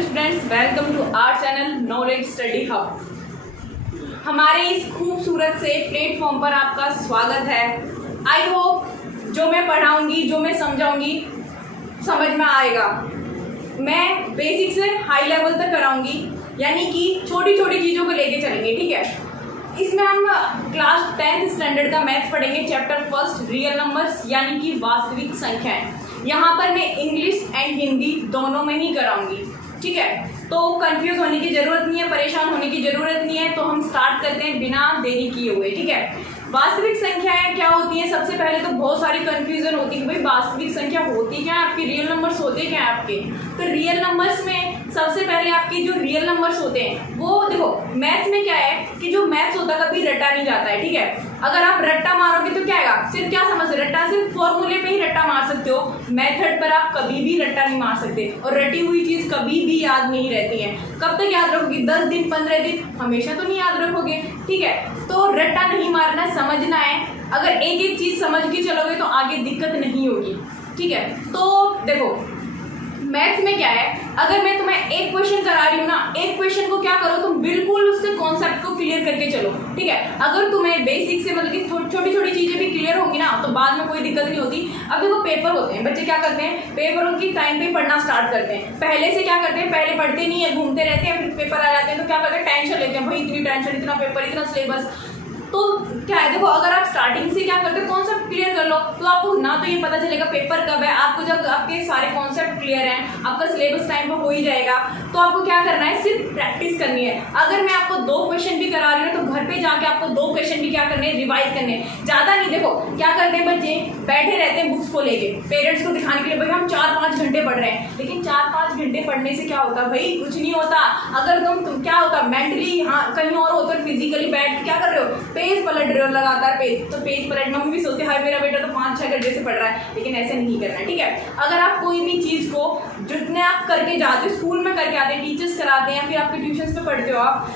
Hello students, welcome to our channel knowledge study hub. हमारे इस खूबसूरत से प्लेटफॉर्म पर आपका स्वागत है। आई होप जो मैं पढ़ाऊंगी, जो मैं समझाऊंगी, समझ में आएगा। मैं बेसिक से हाई लेवल तक कराऊंगी, यानी कि छोटी छोटी चीज़ों को लेके चलेंगे, ठीक है। इसमें हम क्लास 10th स्टैंडर्ड का मैथ्स पढ़ेंगे, चैप्टर फर्स्ट रियल नंबर्स यानी कि वास्तविक संख्याएं। यहाँ पर मैं इंग्लिश एंड हिंदी दोनों में ही कराऊंगी, ठीक है। तो कंफ्यूज होने की ज़रूरत नहीं है, परेशान होने की ज़रूरत नहीं है। तो हम स्टार्ट करते हैं बिना देरी किए हुए, ठीक है। वास्तविक संख्याएं क्या होती हैं? सबसे पहले तो बहुत सारी कंफ्यूजन होती है कि भाई वास्तविक संख्या होती क्या है आपकी, रियल नंबर्स होते क्या है आपके। तो रियल नंबर्स में सबसे पहले आपके जो रियल नंबर्स होते हैं वो देखो, मैथ्स में क्या है कि जो मैथ्स होता है कभी रटा नहीं जाता है, ठीक है। अगर आप रट्टा मारोगे तो क्या आएगा, सिर्फ क्या समझ रट्टा, सिर्फ फॉर्मूले पे ही रट्टा मार सकते हो, मेथड पर आप कभी भी रट्टा नहीं मार सकते। और रटी हुई चीज कभी भी याद नहीं रहती है। कब तक याद रखोगे? 10 दिन, 15 दिन, हमेशा तो नहीं याद रखोगे, ठीक है। तो रट्टा नहीं मारना, समझना है। अगर एक एक चीज समझ के चलोगे तो आगे दिक्कत नहीं होगी, ठीक है। तो देखो मैथ्स में क्या है, अगर मैं तुम्हें एक क्वेश्चन करा रही हूँ ना, एक क्वेश्चन को क्या करो तुम बिल्कुल उसके कॉन्सेप्ट को क्लियर करके चलो, ठीक है। अगर तुम्हें बेसिक से मतलब कि छोटी छोटी चीजें भी क्लियर होंगी ना तो बाद में कोई दिक्कत नहीं होती। अब देखो पेपर होते हैं, बच्चे क्या करते हैं, पेपरों की टाइम पे पढ़ना स्टार्ट करते हैं। पहले से क्या करते हैं, पहले पढ़ते नहीं है, घूमते रहते हैं, फिर पेपर आ जाते हैं तो क्या करते हैं, टेंशन लेते हैं, भाई इतनी टेंशन, इतना पेपर, इतना सिलेबस। तो क्या है, देखो अगर आप स्टार्टिंग से क्या करते हो, कॉन्सेप्ट क्लियर कर लो तो आपको ना तो ये पता चलेगा पेपर कब है, आपको जब आपके सारे कॉन्सेप्ट क्लियर हैं, आपका सिलेबस टाइम पर हो ही जाएगा। तो आपको क्या करना है, सिर्फ प्रैक्टिस करनी है। अगर मैं आपको 2 क्वेश्चन भी करा रही हूँ तो घर पे जाके आपको 2 क्वेश्चन भी क्या करने हैं, रिवाइज करने हैं। ज्यादा नहीं, देखो क्या करते हैं बच्चे, बैठे रहते हैं बुक्स को लेके, पेरेंट्स को दिखाने के लिए भाई हम 4-5 घंटे पढ़ रहे हैं। लेकिन 4-5 घंटे पढ़ने से क्या होता है भाई, कुछ नहीं होता। अगर तुम क्या होता, मेंटली हाँ कहीं और होते हो, फिजिकली बैठ के क्या कर रहे हो, पेज पलट रहे हो लगातार, पेज तो पेज पलट, मम्मी भी सोचती है हाय मेरा बेटा तो 5-6 घंटे से पढ़ रहा है। लेकिन ऐसे नहीं करना है, ठीक है। अगर आप कोई भी चीज को जितने आप करके जाते हो, स्कूल में करके आते हैं, टीचर्स कराते हैं, फिर आपके ट्यूशन पे पढ़ते हो आप,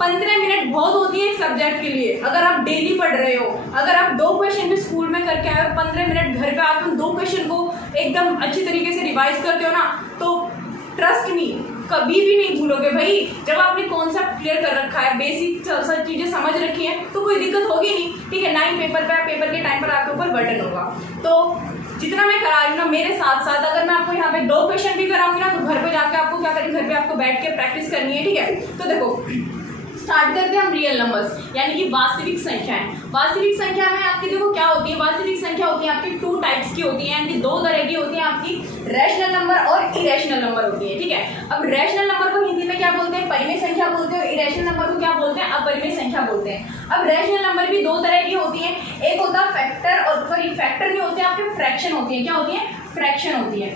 15 मिनट बहुत होती है एक सब्जेक्ट के लिए। अगर आप डेली पढ़ रहे हो, अगर आप 2 क्वेश्चन भी स्कूल में करके आए और 15 मिनट घर पे आकर 2 क्वेश्चन को एकदम अच्छी तरीके से रिवाइज करते हो ना, तो ट्रस्ट मी कभी भी नहीं भूलोगे भाई। जब आपने कॉन्सेप्ट क्लियर कर रखा है, बेसिक सब चीजें समझ रखी है तो कोई दिक्कत होगी नहीं, ठीक है। ना ही पेपर पे, पेपर के टाइम पर आपके ऊपर बर्डन होगा। तो जितना मैं करा रही हूँ ना, मेरे साथ साथ अगर मैं आपको यहाँ पे 2 क्वेश्चन भी कराऊंगी ना तो घर पे जाके आपको क्या करेंगे, घर पे आपको बैठ के प्रैक्टिस करनी है, ठीक है। तो देखो स्टार्ट करते हैं हम रियल नंबर्स यानी कि वास्तविक संख्याएं। वास्तविक संख्या में आपकी देखो क्या होती है, वास्तविक संख्या होती है आपकी 2 टाइप्स की होती है, यानी कि 2 तरह की होती है आपकी, रैशनल नंबर और इरेशनल नंबर होती है, ठीक है। अब रैशनल नंबर को हिंदी में क्या बोलते हैं, परिमेय संख्या बोलते हैं, और इरेशनल नंबर को क्या बोलते हैं, अपरिमेय संख्या बोलते हैं। अब रैशनल नंबर भी 2 तरह की होती है, एक होता है फैक्टर, और सॉरी फैक्टर नहीं होते आपके, फ्रैक्शन होती है। क्या होती है, फ्रैक्शन होती है,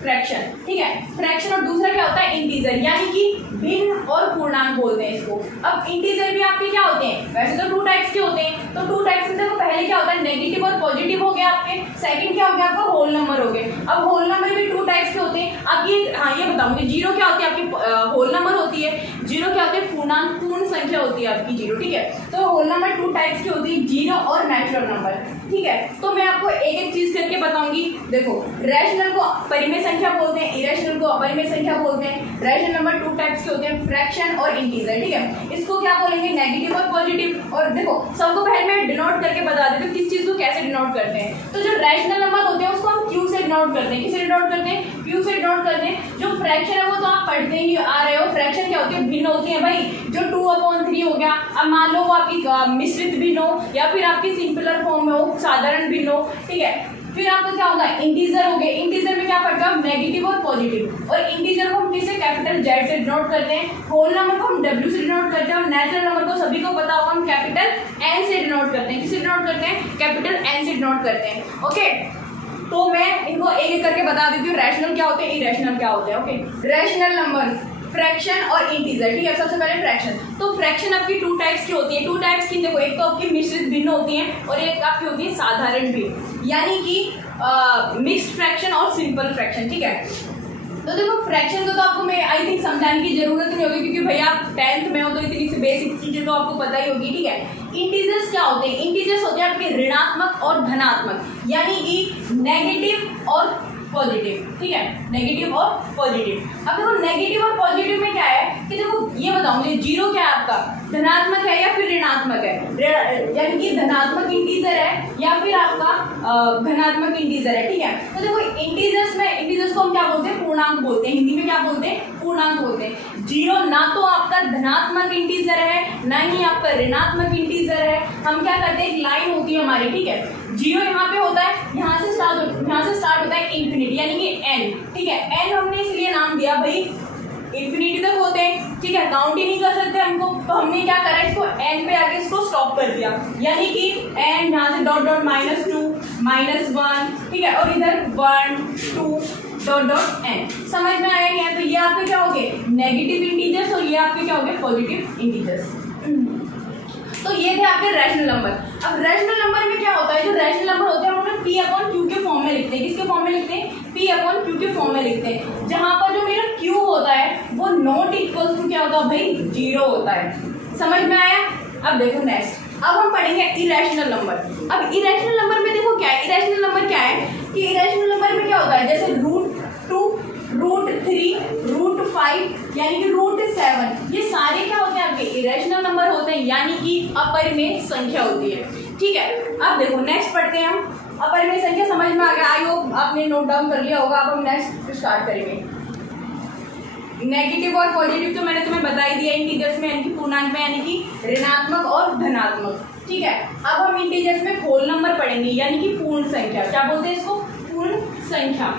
फ्रैक्शन, ठीक है। फ्रैक्शन और दूसरा क्या होता है, इंटीजर, यानी कि भिन्न और पूर्णांक बोलते हैं इसको। अब इंटीजर भी आपके क्या होते हैं, वैसे तो 2 टाइप्स के होते हैं। तो 2 टाइप्स में देखो पहले क्या होता है, नेगेटिव और पॉजिटिव हो गया आपके, सेकंड क्या हो गया आपका, होल नंबर हो गए। अब होल नंबर भी 2 टाइप्स के होते हैं। अब ये हाँ ये बताओ मुझे, जीरो क्या होती है आपकी, होल नंबर होती है। जीरो क्या होती है, पूर्णांक, पूर्ण संख्या होती है आपकी जीरो, ठीक है। तो होल नंबर 2 टाइप्स की होती है, जीरो और नेचुरल नंबर, ठीक है। तो मैं आपको एक एक चीज करके बताऊंगी। देखो रैशनल को परिमेय संख्या बोलते हैं, इरेशनल को अपरिमेय संख्या बोलते हैं। रैशनल नंबर 2 टाइप्स के होते हैं, फ्रैक्शन और इंटीजर, ठीक है। इसको क्या बोलेंगे, नेगेटिव और पॉजिटिव। और देखो सबको पहले मैं डिनोट करके बता देती हूँ किस चीज को कैसे डिनोट करते हैं। तो जो रैशनल नंबर होते हैं उसको हम क्यू से डिनोट करते हैं। किसे डिनोट करते हैं, क्यू से डिनोट करते हैं। जो फ्रैक्शन है वो तो आप पढ़ते ही आ रहे हो, फ्रैक्शन क्या होती है, भिन्न होती है भाई। जो 2/3 हो गया, अब मान लो वो आपकी मिश्रित भिन्न हो या फिर आपकी सिंपलर फॉर्म में हो, साधारण भिन्न हो, ठीक है। फिर आपका क्या होगा, इंटीजर हो गए। इंटीजर में क्या पड़ता है, नेगेटिव और पॉजिटिव। और इंटीजर को हम किससे, कैपिटल जेड से डिनोट करते हैं। होल नंबर को हम डब्ल्यू से डिनोट करते हैं। और नेचुरल नंबर को सभी को पता होगा हम कैपिटल एन से डिनोट करते हैं। किससे डिनोट करते हैं, कैपिटल एन से डिनोट करते हैं, ओके। तो मैं इनको एक एक करके बता देती हूँ, रैशनल क्या होते हैं, इरेशनल क्या होते हैं, ओके। रैशनल नंबर, फ्रैक्शन और इंटीजर, ठीक है। सबसे पहले फ्रैक्शन। तो फ्रैक्शन आपकी 2 टाइप्स की होती है। 2 टाइप्स की देखो, एक तो आपकी मिश्रित भिन्न होती है और एक आपकी होती है साधारण भिन्न, यानी कि मिक्स्ड फ्रैक्शन और सिंपल फ्रैक्शन, ठीक है। तो देखो फ्रैक्शन को तो आपको मैं आई थिंक समझाने की जरूरत नहीं होगी, क्योंकि भैया आप 10th में हो तो इतनी सी बेसिक चीजें तो आपको पता ही होगी, ठीक है। इंटीजर्स क्या होते हैं, इंटीजर्स होते हैं आपके ऋणात्मक और धनात्मक, यानी कि नेगेटिव और पॉजिटिव, ठीक है, नेगेटिव और पॉजिटिव। अब देखो नेगेटिव और पॉजिटिव में क्या है कि देखो ये बताओ मुझे, जीरो क्या है आपका, धनात्मक है या फिर ऋणात्मक है, यानी कि धनात्मक इंटीजर है या फिर आपका धनात्मक इंटीजर है, ठीक है। तो देखो इंटीजर्स को हम क्या बोलते हैं, पूर्णांक बोलते हैं, हिंदी में क्या बोलते हैं, पूर्णांक बोलते हैं। जीरो ना तो आपका धनात्मक इंटीजर है ना ही आपका ऋणात्मक इंटीजर है। हम क्या करते हैं, एक लाइन होती है हमारी, ठीक है, जीरो यहाँ पे होता है, यहाँ से स्टार्ट होता है इंफिनिटी यानी कि एन, ठीक है। एन हमने इसलिए नाम दिया भाई इंफिनिटी तक होते हैं, ठीक है, काउंट ही नहीं कर सकते हमको, तो हमने क्या करा, इसको एन पे आके इसको स्टॉप कर दिया, यानी कि एन यहाँ से डॉट डॉट -2 -1, ठीक है, और इधर 1 2 डॉट डॉट एन। समझ में आया नहीं है? तो ये आपके क्या हो गए, नेगेटिव इंटीजर्स, और ये आपके क्या हो गए, पॉजिटिव इंटीजर्स। तो ये थे आपके रैशनल नंबर। अब रैशनल नंबर में क्या होता है, जो रैशनल नंबर होते हैं हम लोग P/Q के फॉर्म में लिखते हैं। किसके फॉर्म में लिखते हैं, P/Q के फॉर्म में लिखते हैं, जहां पर जो मेरा Q होता है वो नॉट इक्वल टू क्या होता है भाई, जीरो होता है। समझ में आया? अब देखो नेक्स्ट, अब हम पढ़ेंगे इरेशनल नंबर। अब इरेशनल नंबर में देखो क्या है, इरेशनल नंबर क्या है कि इरेशनल नंबर में क्या होता है, जैसे √2 √3 √5 यानी कि √7, ये सारे क्या होते हैं आपके इरेशनल नंबर होते हैं, यानी कि अपरिमेय संख्या होती है, ठीक है। अब देखो नेक्स्ट पढ़ते हैं हम, अपरिमेय संख्या समझ में आ गया, आई होप आपने नोट डाउन कर लिया होगा। अब हम नेक्स्ट स्टार्ट करेंगे। नेगेटिव और पॉजिटिव तो मैंने तुम्हें बता ही दिया इंटीजर्स में, यानी कि पूर्णांक में, यानी कि ऋणात्मक और धनात्मक, ठीक है। अब हम इंटीजर्स में होल नंबर पढ़ेंगे, यानी कि पूर्ण संख्या। क्या बोलते हैं इसको, पूर्ण संख्या।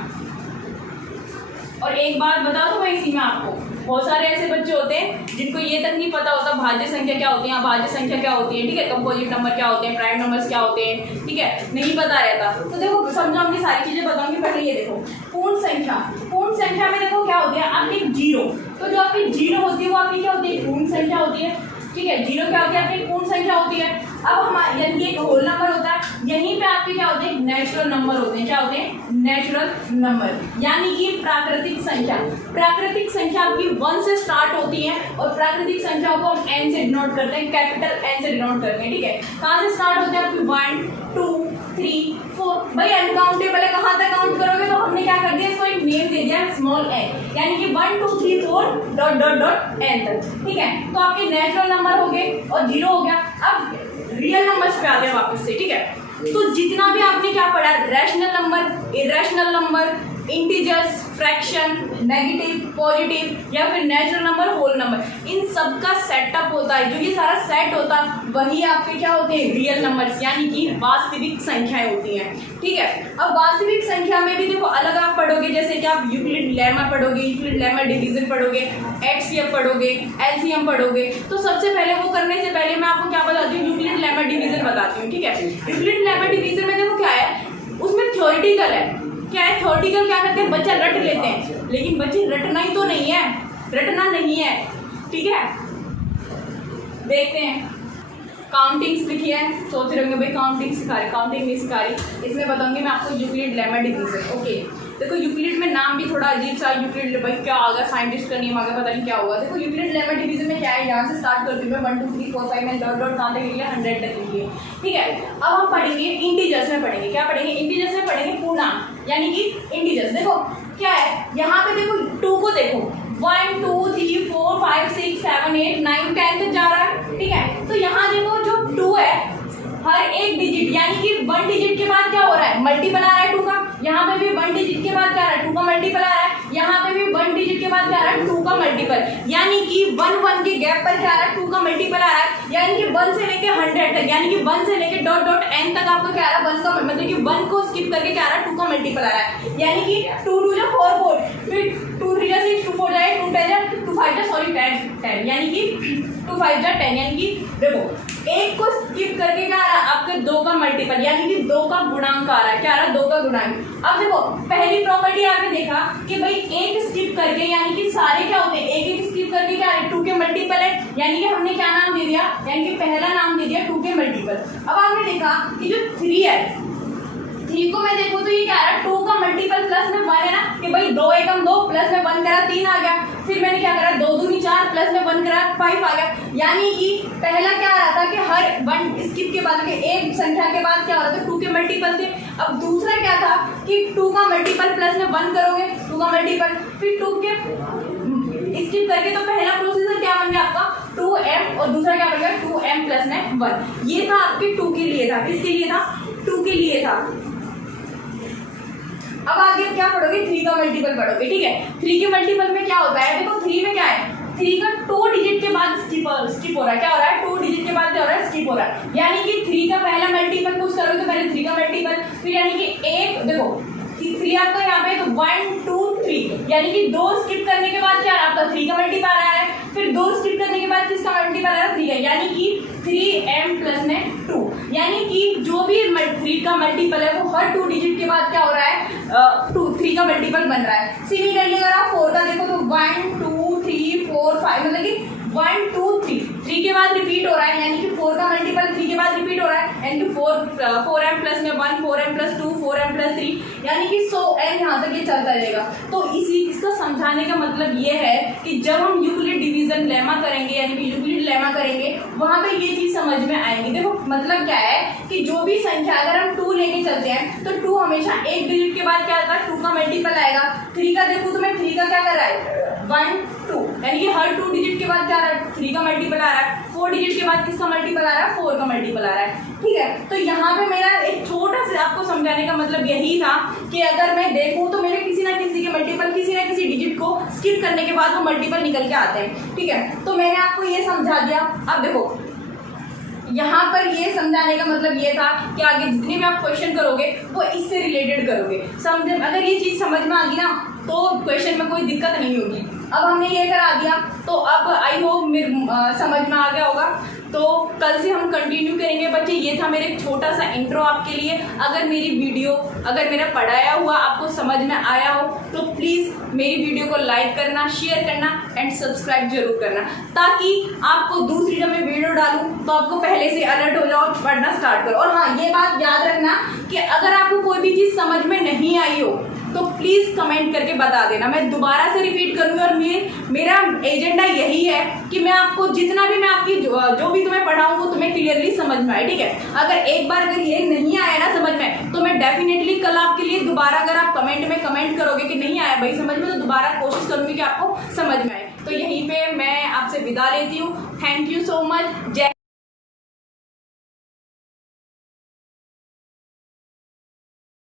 और एक बात बता दूं मैं इसी में आपको, बहुत सारे ऐसे बच्चे होते हैं जिनको ये तक नहीं पता होता भाज्य संख्या क्या होती है, अभाज्य संख्या क्या होती है, ठीक है, कंपोजिट नंबर क्या होते हैं, प्राइम नंबर्स क्या होते हैं, ठीक है, नहीं पता रहता। तो देखो समझाऊंगी, सारी चीजें बताऊंगी, पहले ये देखो पूर्ण संख्या। पूर्ण संख्या में देखो क्या होती है आपकी जीरो, तो जो आपकी जीरो होती है वो आपकी क्या होती है, पूर्ण संख्या होती है, ठीक है। जीरो क्या होती है आपकी, पूर्ण संख्या होती है। अब हमारे यानी कि एक होल नंबर होता है, यहीं पे आपके क्या होते हैं, नेचुरल नंबर होते हैं। क्या होते हैं, नेचुरल नंबर, यानी कि प्राकृतिक संख्या। प्राकृतिक संख्या आपकी 1 से स्टार्ट होती है, और प्राकृतिक संख्याओं को हम n से डिनोट करते हैं, कैपिटल N से डिनोट करते हैं, ठीक है। कहाँ से स्टार्ट होते हैं आपकी, 1 2 3 4, भाई अनकाउंटेबल है, कहाँ तक काउंट करोगे, तो हमने क्या कर दिया, इसको एक नेम दे दिया स्मॉल n, यानी कि 1 2 3 4 डॉट डॉट डॉट n तक, ठीक है। तो आपके नेचुरल नंबर हो गए और जीरो हो गया। अब रियल नंबर्स पे आते हैं वापस से, ठीक है। तो जितना भी आपने क्या पढ़ा, rational number, irrational number, integers, fraction, negative, positive या फिर नेचुरल नंबर, होल नंबर, इन सब का सेटअप होता है, जो ये सारा सेट होता है वही आपके क्या होते हैं, रियल नंबर्स, यानी कि वास्तविक संख्याएं होती हैं, ठीक है। अब वास्तविक संख्या में भी देखो अलग आप पढ़ोगे, जैसे कि आप यूक्लिड लेमा पढ़ोगे, यूक्लिड लेमा डिवीजन पढ़ोगे, एचसीएफ पढ़ोगे, एलसीएम पढ़ोगे। तो सबसे पहले वो करने से पहले मैं आपको क्या बताती हूँ, यूक्लिड लेमा डिवीजन बताती हूँ, ठीक है। यूक्लिड लेमा डिवीजन में देखो क्या है, उसमें थ्योरेटिकल है, क्या है थ्योरेटिकल, क्या करते हैं, बच्चा रट लेते हैं, लेकिन बच्चे रटना ही तो नहीं है, रटना नहीं है, ठीक है। देखते हैं, काउंटिंग्स लिखी है, सोच रहे होंगे भाई काउंटिंग सिखा रही, काउंटिंग नहीं सिखा रही, इसमें बताऊंगी मैं आपको यूक्लिड लेमा डिवीजन। ओके, देखो यूक्लिड में नाम भी थोड़ा अजीब सा, यूक्लिड भाई क्या आ गया, साइंटिस्ट का नेम आ गया, पता नहीं क्या होगा। देखो यूक्लिड लेमा डिवीजन में क्या है, यहाँ से स्टार्ट करती हूँ मैं, 1 2 3 4 5 में डॉट डॉट कहाँ तक लिखिए, 100 तक लिखिए, ठीक है। अब हम पढ़ेंगे इंटीजर्स में, पढ़ेंगे क्या पढ़ेंगे, इंटीजर्स में पढ़ेंगे पूर्णांक, यानी कि इंटीजर्स। देखो क्या है, यहाँ पे देखो 2 को देखो, 1 2 3 4 5 6 7 8 9 10 तक जा रहा है, ठीक है। तो यहाँ देखो जो 2 है, हर एक डिजिट यानी कि 1 डिजिट के बाद क्या हो रहा है, मल्टीपल आ रहा है 2 का, यहाँ पे भी 1 डिजिट के बाद क्या आ रहा है, 2 का मल्टीपल आ रहा है, यहाँ पे भी 1 डिजिट के बाद क्या आ रहा है, 2 का मल्टीपल, यानी कि 1 1 के गैप पर क्या आ रहा है, 2 का मल्टीपल आ रहा है, यानी कि 1 से लेके 100 तक, यानी कि 1 से लेके डॉट डॉट n तक आपको क्या आ रहा है, 1 का मतलब कि 1 को स्किप करके क्या आ रहा है, 2 का मल्टीपल आ रहा है, यानी कि 2 2 जा 4 4, फिर 2 3 जा 6 2 4 जाए 2 10 जा 2 5 जा सॉरी 10, यानी कि 2 5 जा 10, यानी कि देखो एक को स्किप करके क्या आ रहा है, आपके 2 का मल्टीपल, यानी कि 2 का गुणांक आ रहा है, क्या आ रहा है, 2 का गुणांक। अब देखो पहली प्रॉपर्टी आपने देखा कि भाई एक स्किप करके, यानी कि सारे क्या होते हैं, एक एक स्किप करके क्या है, 2 के मल्टीपल है, यानी कि हमने क्या नाम दे दिया, यानी कि पहला नाम दे दिया 2 के मल्टीपल। अब आपने देखा कि जो 3 है, 3 को मैं देखूं तो ये क्या आ रहा है, 2 का मल्टीपल प्लस में 1 है ना, कि भाई 2 एकम 2 प्लस में 1 करा 3 आ गया, फिर मैंने क्या करा, 2 दूनी 4 प्लस में 1 करा 5 आ गया, यानी कि पहला क्या आ रहा था कि हर 1 स्किप के बाद के एक संख्या के बाद क्या हो रहा था, 2 के मल्टीपल थे। अब दूसरा क्या था कि 2 का मल्टीपल प्लस में 1 करोगे, 2 का मल्टीपल, फिर 2 के स्किप करके तो पहला प्रोसीजर क्या बन गया आपका 2m और दूसरा क्या बन गया 2m प्लस में 1। ये था आपके 2 के लिए था, किसके लिए था 2 के लिए था। अब आगे क्या पढ़ोगे 3 का मल्टीपल पढ़ोगे, ठीक है। 3 के मल्टीपल में क्या होता है, देखो 3 में क्या है, 3 का 2 डिजिट के बाद स्किप हो रहा है, क्या हो रहा है 2 डिजिट के बाद क्या हो रहा है स्किप हो रहा है, यानी कि 3 का पहला मल्टीपल कुछ करोगे तो पहले 3 का मल्टीपल, फिर यानी कि एक देखो 3 आपका यहाँ पे तो 1 2 3 यानी कि 2 स्किप करने के बाद क्या आपका 3 का मल्टीपल आ रहा है, फिर 2 स्किप करने के बाद किसका मल्टीपल आ रहा है 3 का, यानी कि 3m प्लस में 2, यानी कि जो भी 3 का मल्टीपल है वो हर 2 डिजिट के बाद क्या हो रहा है 3 का मल्टीपल बन रहा है। सिमिलरली अगर आप 4 का देखो तो 1 2 3 4 5 मतलब कि 1 2 3 के बाद रिपीट हो रहा है, यानी कि 4 का मल्टीपल 3 के बाद रिपीट हो रहा है, यानी कि 4m प्लस में 1 4m प्लस 2 4m प्लस 3 यानी कि 100m यहाँ तक ये चलता रहेगा। तो इसका समझाने का मतलब ये है कि जब हम यूक्लिड डिवीजन लेमा करेंगे यानी कि यूक्लिड लेमा करेंगे वहां पे ये चीज समझ में आएगी। देखो मतलब क्या है कि जो भी संख्या अगर हम 2 लेके चलते हैं तो 2 हमेशा एक डिजिट के बाद क्या आता है 2 का मल्टीपल आएगा। 3 का देखो तुम्हें 3 का क्या कर रहा है 1 2 यानी कि हर 2 डिजिट के बाद क्या आ रहा है 3 का मल्टीपल आ रहा है, 4 डिजिट के बाद किसका मल्टीपल आ रहा है 4 का मल्टीपल आ रहा है, ठीक है। तो यहाँ पे मेरा एक छोटा सा आपको समझाने का मतलब यही था कि अगर मैं देखूं तो मेरे किसी ना किसी के मल्टीपल किसी ना किसी डिजिट को स्किप करने के बाद वो मल्टीपल निकल के आते हैं, ठीक है। तो मैंने आपको ये समझा दिया। अब देखो यहाँ पर ये समझाने का मतलब ये था कि आगे जितने भी आप क्वेश्चन करोगे वो इससे रिलेटेड करोगे, समझे। अगर ये चीज समझ में आ गई ना तो क्वेश्चन में कोई दिक्कत नहीं होगी। अब हमने ये करा दिया तो अब आई होप समझ में आ गया होगा। तो कल से हम कंटिन्यू करेंगे बच्चे। ये था मेरे छोटा सा इंट्रो आपके लिए। अगर मेरी वीडियो अगर मेरा पढ़ाया हुआ आपको समझ में आया हो तो प्लीज़ मेरी वीडियो को लाइक करना, शेयर करना एंड सब्सक्राइब जरूर करना, ताकि आपको दूसरी जब मैं वीडियो डालूं तो आपको पहले से अलर्ट हो जाओ, पढ़ना स्टार्ट करो। और हाँ, ये बात याद रखना कि अगर आपको कोई भी चीज़ समझ में नहीं आई हो तो प्लीज़ कमेंट करके बता देना, मैं दोबारा से रिपीट करूँगी। और मेरा एजेंडा यही है कि मैं आपको जितना भी मैं आपकी जो भी तुम्हें पढ़ाऊँ वो तुम्हें क्लियरली समझ में आए, ठीक है। अगर एक बार अगर ये नहीं आया ना समझ में तो मैं डेफिनेटली कल आपके लिए दोबारा, अगर आप कमेंट में कमेंट करोगे कि नहीं आया भाई समझ में, तो दोबारा कोशिश करूँगी कि आपको समझ में आए। तो यहीं पर मैं आपसे विदा लेती हूँ। Thank you so much. जय